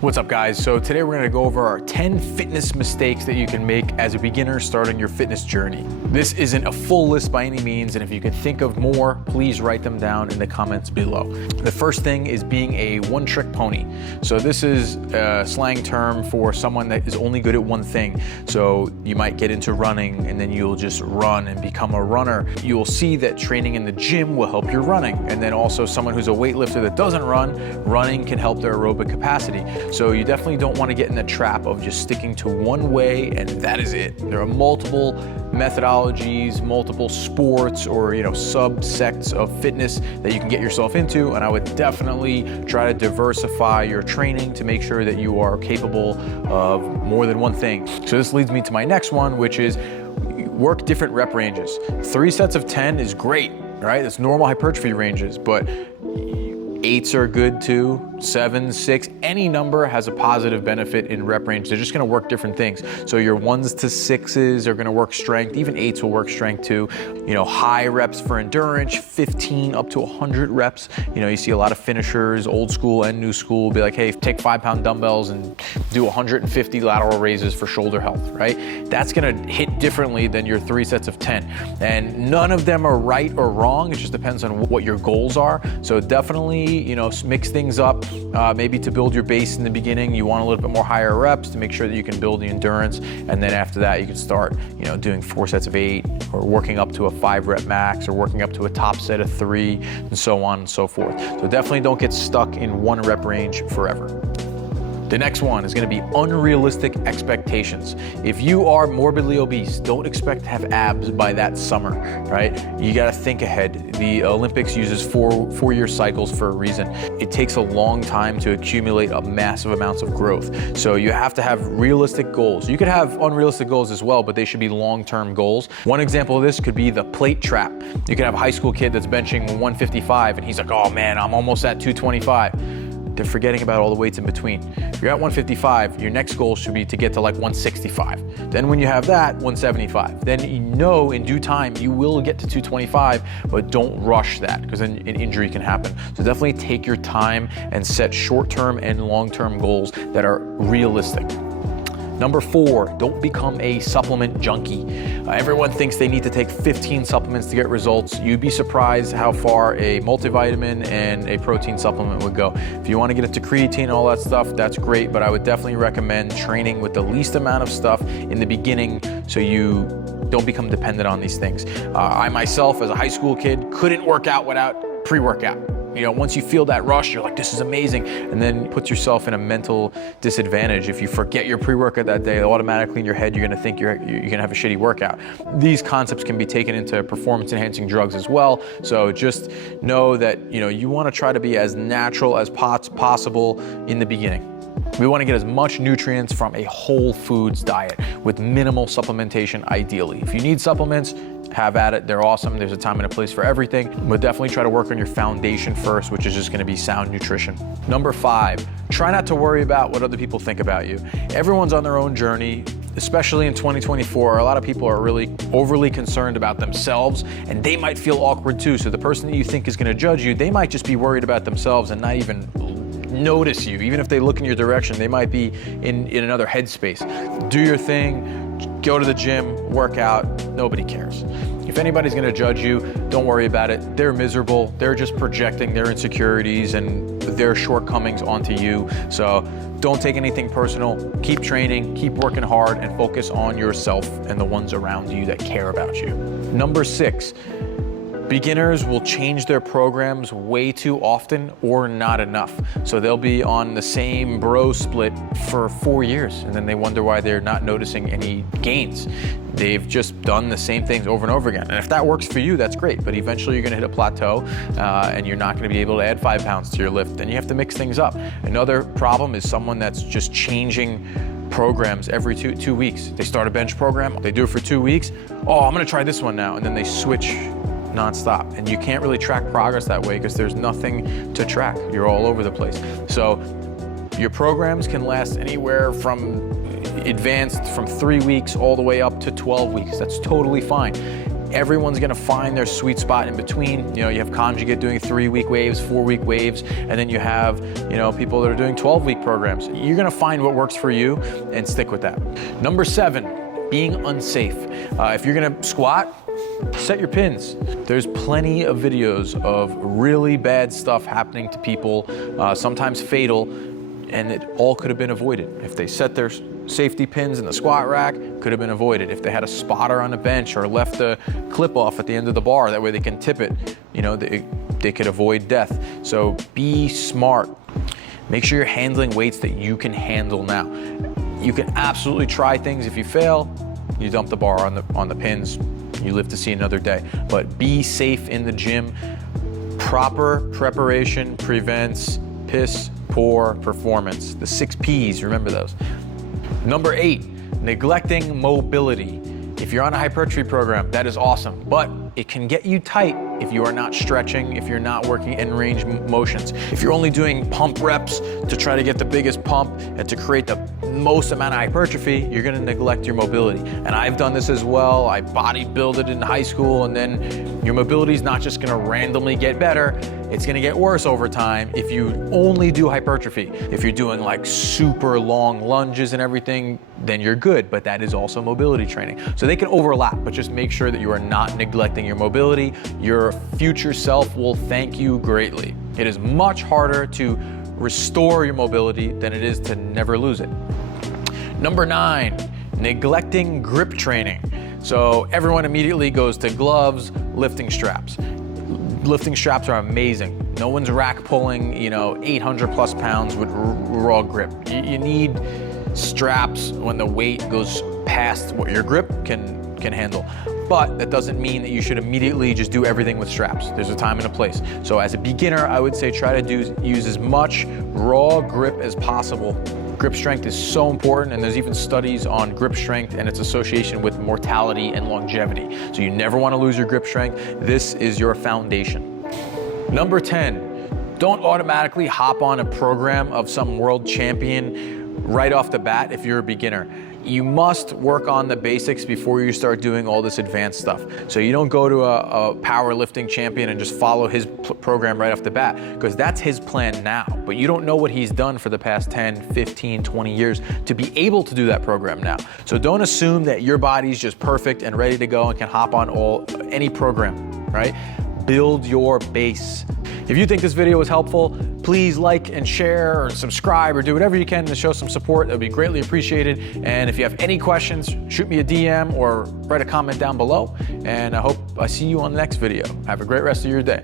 What's up, guys? So today we're gonna go over our 10 fitness mistakes that you can make as a beginner starting your fitness journey. This isn't a full list by any means, and if you can think of more, please write them down in the comments below. The first thing is being a one-trick pony. So this is a slang term for someone that is only good at one thing. So you might get into running and then you'll just run and become a runner. You'll see that training in the gym will help your running. And then also someone who's a weightlifter that doesn't run, running can help their aerobic capacity. So you definitely don't want to get in the trap of just sticking to one way and that is it. There are multiple methodologies, multiple sports or subsects of fitness that you can get yourself into, and I would definitely try to diversify your training to make sure that you are capable of more than one thing. So this leads me to my next one, which is work different rep ranges. 3 sets of 10 is great, right? It's normal hypertrophy ranges, but 8s are good too, 7, 6, any number has a positive benefit in rep range. They're just gonna work different things. So your 1s to 6s are gonna work strength, even 8s will work strength too. High reps for endurance, 15 up to 100 reps. You see a lot of finishers, old school and new school, will be like, hey, take 5-pound dumbbells and do 150 lateral raises for shoulder health, right? That's gonna hit differently than your 3 sets of 10. And none of them are right or wrong, it just depends on what your goals are. So definitely, mix things up. Maybe to build your base in the beginning, you want a little bit more higher reps to make sure that you can build the endurance. And then after that, you can start, doing 4 sets of 8 or working up to a 5-rep max or working up to a top set of 3 and so on and so forth. So definitely don't get stuck in one rep range forever. The next one is gonna be unrealistic expectations. If you are morbidly obese, don't expect to have abs by that summer, right? You gotta think ahead. The Olympics uses four-year cycles for a reason. It takes a long time to accumulate a massive amounts of growth. So you have to have realistic goals. You could have unrealistic goals as well, but they should be long-term goals. One example of this could be the plate trap. You could have a high school kid that's benching 155 and he's like, oh man, I'm almost at 225. They're forgetting about all the weights in between. If you're at 155, your next goal should be to get to like 165. Then when you have that, 175. Then in due time, you will get to 225, but don't rush that because then an injury can happen. So definitely take your time and set short-term and long-term goals that are realistic. Number 4, don't become a supplement junkie. Everyone thinks they need to take 15 supplements to get results. You'd be surprised how far a multivitamin and a protein supplement would go. If you want to get into creatine and all that stuff, that's great, but I would definitely recommend training with the least amount of stuff in the beginning so you don't become dependent on these things. I myself, as a high school kid, couldn't work out without pre-workout. Once you feel that rush, you're like, this is amazing. And then put yourself in a mental disadvantage. If you forget your pre-workout that day, automatically in your head, you're gonna think you're gonna have a shitty workout. These concepts can be taken into performance enhancing drugs as well. So just know that, you wanna try to be as natural as possible in the beginning. We want to get as much nutrients from a whole foods diet with minimal supplementation ideally. If you need supplements, have at it, they're awesome. There's a time and a place for everything, but definitely try to work on your foundation first, which is just gonna be sound nutrition. Number 5, try not to worry about what other people think about you. Everyone's on their own journey, especially in 2024. A lot of people are really overly concerned about themselves and they might feel awkward too. So the person that you think is gonna judge you, they might just be worried about themselves and not even notice you. Even if they look in your direction, they might be in another headspace. Do your thing, go to the gym, work out, nobody cares. If anybody's gonna judge you, don't worry about it. They're miserable, they're just projecting their insecurities and their shortcomings onto you. So don't take anything personal, keep training, keep working hard, and focus on yourself and the ones around you that care about you. Number 6, beginners will change their programs way too often or not enough. So they'll be on the same bro split for 4 years and then they wonder why they're not noticing any gains. They've just done the same things over and over again. And if that works for you, that's great, but eventually you're gonna hit a plateau and you're not gonna be able to add 5 pounds to your lift. Then you have to mix things up. Another problem is someone that's just changing programs every two weeks. They start a bench program, they do it for 2 weeks. Oh, I'm gonna try this one now. And then they switch nonstop. And you can't really track progress that way because there's nothing to track. You're all over the place. So your programs can last anywhere from advanced from 3 weeks all the way up to 12 weeks. That's totally fine. Everyone's gonna find their sweet spot in between. You know, you have conjugate doing 3-week waves, 4-week waves, and then you have, you know, people that are doing 12-week programs. You're gonna find what works for you and stick with that. Number 7, being unsafe. If you're gonna squat, set your pins. There's plenty of videos of really bad stuff happening to people, sometimes fatal, and it all could have been avoided. If they set their safety pins in the squat rack, could have been avoided. If they had a spotter on the bench or left the clip off at the end of the bar, that way they can tip it, you know, they could avoid death. So be smart. Make sure you're handling weights that you can handle now. You can absolutely try things. If you fail, you dump the bar on the pins, you live to see another day. But be safe in the gym. Proper preparation prevents piss poor performance. The 6 P's, remember those. Number 8, neglecting mobility. If you're on a hypertrophy program, that is awesome, but it can get you tight if you are not stretching, if you're not working in range motions. If you're only doing pump reps to try to get the biggest pump and to create the most amount of hypertrophy, you're gonna neglect your mobility. And I've done this as well. I bodybuilded in high school, and then your mobility is not just gonna randomly get better, it's gonna get worse over time if you only do hypertrophy. If you're doing like super long lunges and everything, then you're good, but that is also mobility training. So they can overlap, but just make sure that you are not neglecting your mobility. Your future self will thank you greatly. It is much harder to restore your mobility than it is to never lose it. Number 9, neglecting grip training. So everyone immediately goes to gloves, lifting straps. Lifting straps are amazing. No one's rack pulling, you know, 800 plus pounds with raw grip. You need straps when the weight goes past what your grip can handle. But that doesn't mean that you should immediately just do everything with straps. There's a time and a place. So as a beginner, I would say try to use as much raw grip as possible. Grip strength is so important, and there's even studies on grip strength and its association with mortality and longevity. So you never want to lose your grip strength. This is your foundation. Number 10, don't automatically hop on a program of some world champion right off the bat if you're a beginner. You must work on the basics before you start doing all this advanced stuff. So you don't go to a powerlifting champion and just follow his program right off the bat, because that's his plan now. But you don't know what he's done for the past 10, 15, 20 years to be able to do that program now. So don't assume that your body's just perfect and ready to go and can hop on any program, right? Build your base. If you think this video was helpful, please like and share or subscribe or do whatever you can to show some support. It would be greatly appreciated. And if you have any questions, shoot me a DM or write a comment down below. And I hope I see you on the next video. Have a great rest of your day.